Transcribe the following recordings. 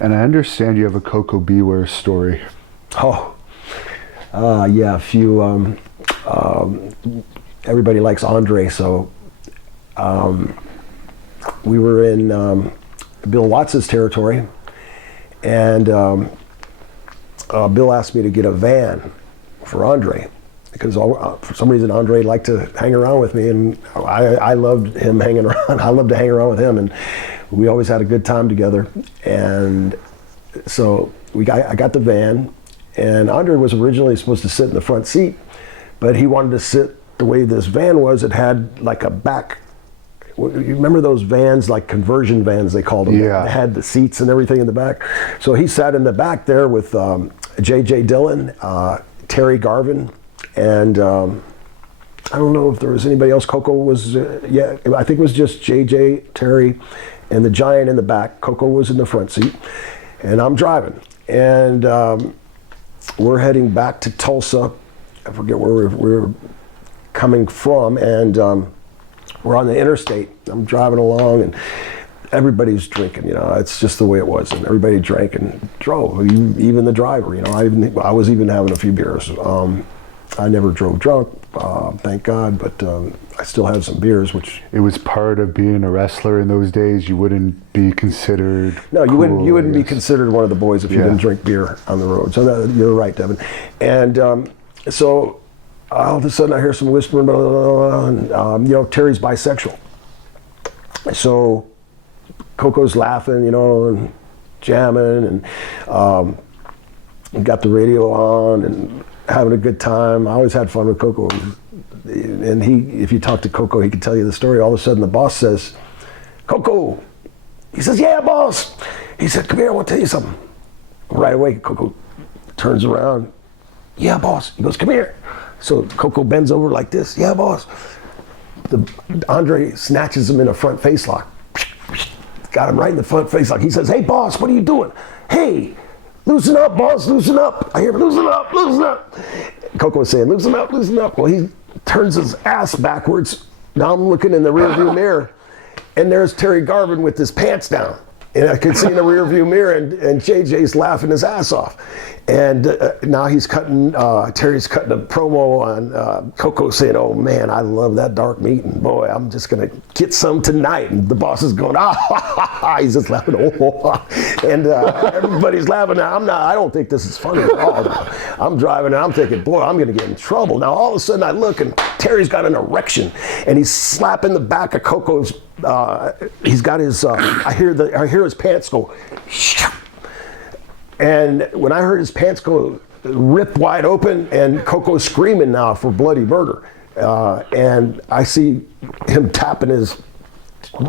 And I understand you have a Koko B Ware story. Oh, yeah, a few. Everybody likes Andre, so we were in Bill Watts' territory, and Bill asked me to get a van for Andre, because for some reason Andre liked to hang around with me, and I loved him hanging around. I loved to hang around with him, and we always had a good time together. And so I got the van, and Andre was originally supposed to sit in the front seat, but he wanted to sit the way this van was. It had like a back. You remember those vans, like conversion vans they called them? Yeah. They had the seats and everything in the back. So he sat in the back there with J.J. Dillon, Terry Garvin, and I don't know if there was anybody else. Koko was, I think it was just J.J., Terry, and the Giant in the back. Koko was in the front seat, and I'm driving. And we're heading back to Tulsa. I forget where we're coming from, and we're on the interstate. I'm driving along, and everybody's drinking. It's just the way it was, and everybody drank and drove. Even the driver. I was even having a few beers. I never drove drunk, thank God, but I still had some beers, which... It was part of being a wrestler in those days. You wouldn't be considered... No, you wouldn't be considered one of the boys if you didn't drink beer on the road. So you're right, Devin. And so all of a sudden I hear some whispering, blah, blah, blah, and Terry's bisexual. So Koko's laughing, and jamming, and got the radio on, and having a good time. I always had fun with Koko. And if you talk to Koko, he could tell you the story. All of a sudden the boss says, "Koko." He says, "Yeah, boss." He said, "Come here, I want to tell you something." Right away, Koko turns around. "Yeah, boss." He goes, "Come here." So Koko bends over like this. "Yeah, boss." Andre snatches him in a front face lock. Got him right in the front face lock. He says, "Hey, boss, what are you doing?" "Hey, loosen up, boss, loosen up." I hear him, "Loosen up, loosen up." Koko was saying, "Loosen up, loosen up." Well, he turns his ass backwards. Now I'm looking in the rearview mirror, and there's Terry Garvin with his pants down. And I could see in the rearview mirror, and JJ's laughing his ass off. And now Terry's cutting a promo on Koko, saying, "Oh man, I love that dark meat, and boy, I'm just gonna get some tonight." And the boss is going, "Ah, ha, ha, ha." He's just laughing, "Oh," and everybody's laughing. Now I don't think this is funny at all. I'm driving, and I'm thinking, boy, I'm gonna get in trouble. Now all of a sudden I look, and Terry's got an erection, and he's slapping the back of Koko's. He's got his. I hear his pants go. And when I heard his pants go rip wide open, and Koko's screaming now for bloody murder, and I see him tapping his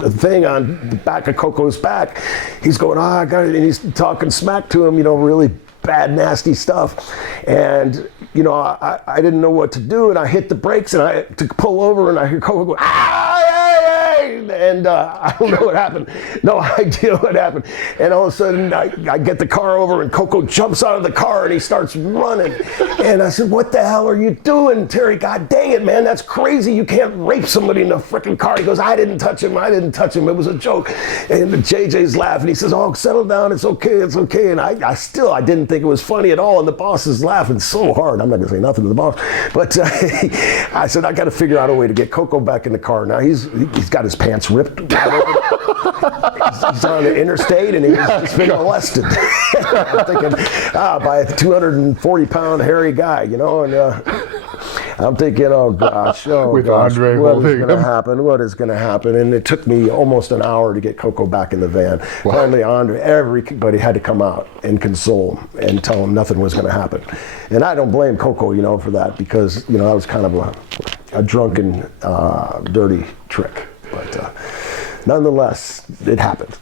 thing on the back of Koko's back. He's going, "Ah, I got it," and he's talking smack to him, really bad, nasty stuff. And I didn't know what to do, and I hit the brakes, and I to pull over, and I hear Koko go, "Ah!" And I don't know what happened. No idea what happened. And all of a sudden, I get the car over, and Koko jumps out of the car, and he starts running. And I said, "What the hell are you doing, Terry? God dang it, man, that's crazy. You can't rape somebody in a freaking car." He goes, "I didn't touch him. I didn't touch him. It was a joke." And JJ's laughing. He says, "Oh, settle down. It's okay. It's okay." And I didn't think it was funny at all. And the boss is laughing so hard. I'm not going to say nothing to the boss. But I said, I got to figure out a way to get Koko back in the car. Now he's got his pants ripped. He's on the interstate, and he's just been molested. I'm thinking, by a 240-pound hairy guy, and I'm thinking, oh gosh, Andre what is going to happen? What is going to happen? And it took me almost an hour to get Koko back in the van. Wow. Finally, everybody had to come out and console him and tell him nothing was going to happen. And I don't blame Koko, for that, because that was kind of a drunken, dirty trick. But nonetheless, it happened.